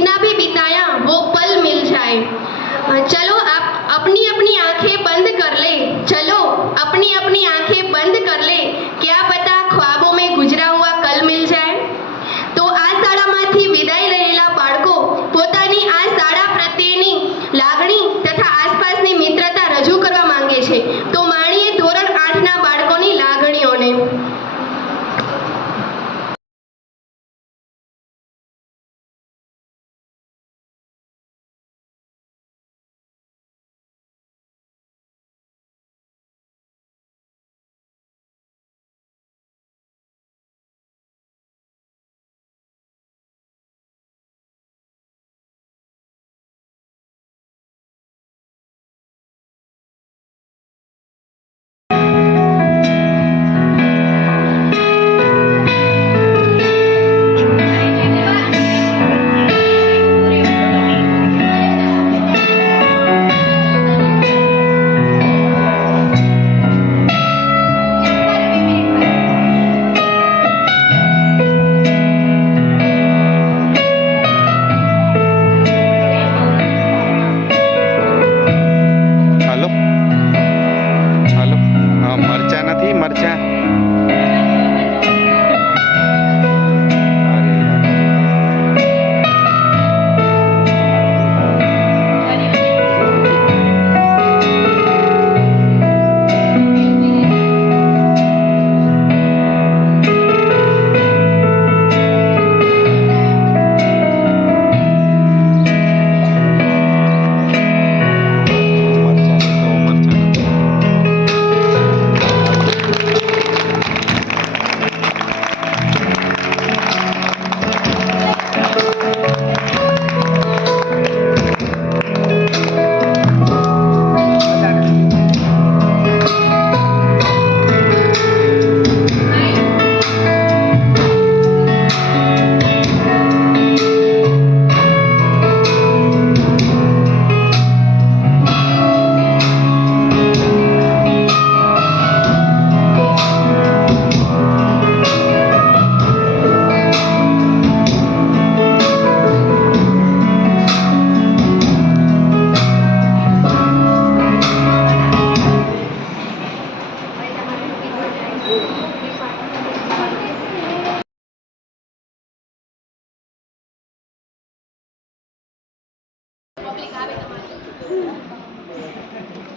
कितना भी बिताया वो पल मिल जाए। चलो आप अपनी अपनी आंखें बंद कर ले, चलो अपनी अपनी आंखें बंद कर ले, क्या पता ख्वाबों में गुजरा हुआ कल मिल जाए। तो આ શાળામાંથી વિદાય લેલા બાળકો પોતાની આ શાળા પ્રત્યેની લાગણી તથા આસપાસની મિત્રતા રજૂ કરવા માંગે છે। તો માણીએ ધોરણ 8ના બાળકોની લાગણીઓને।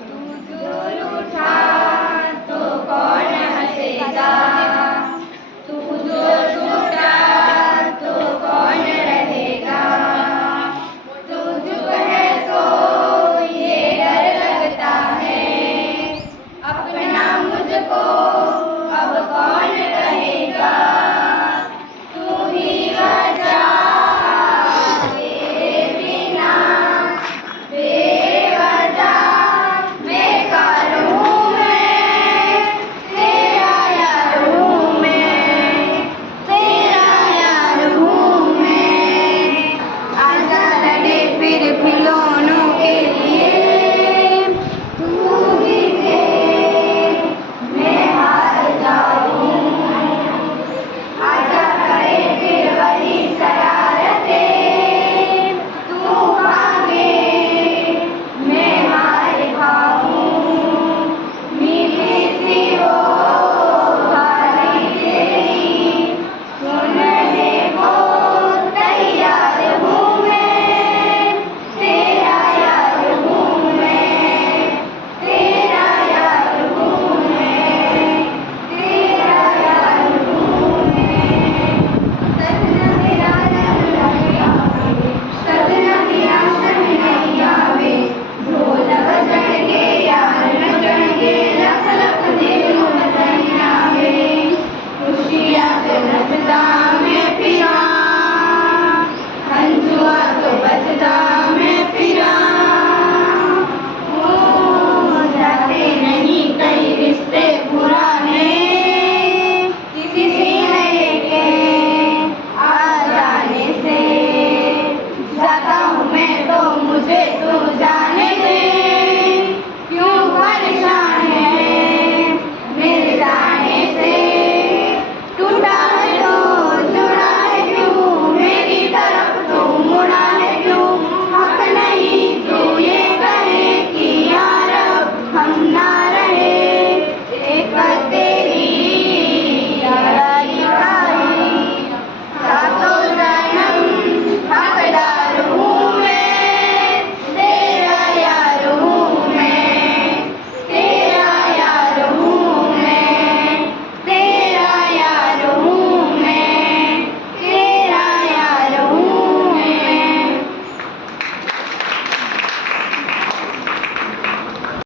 તું જો રૂઠા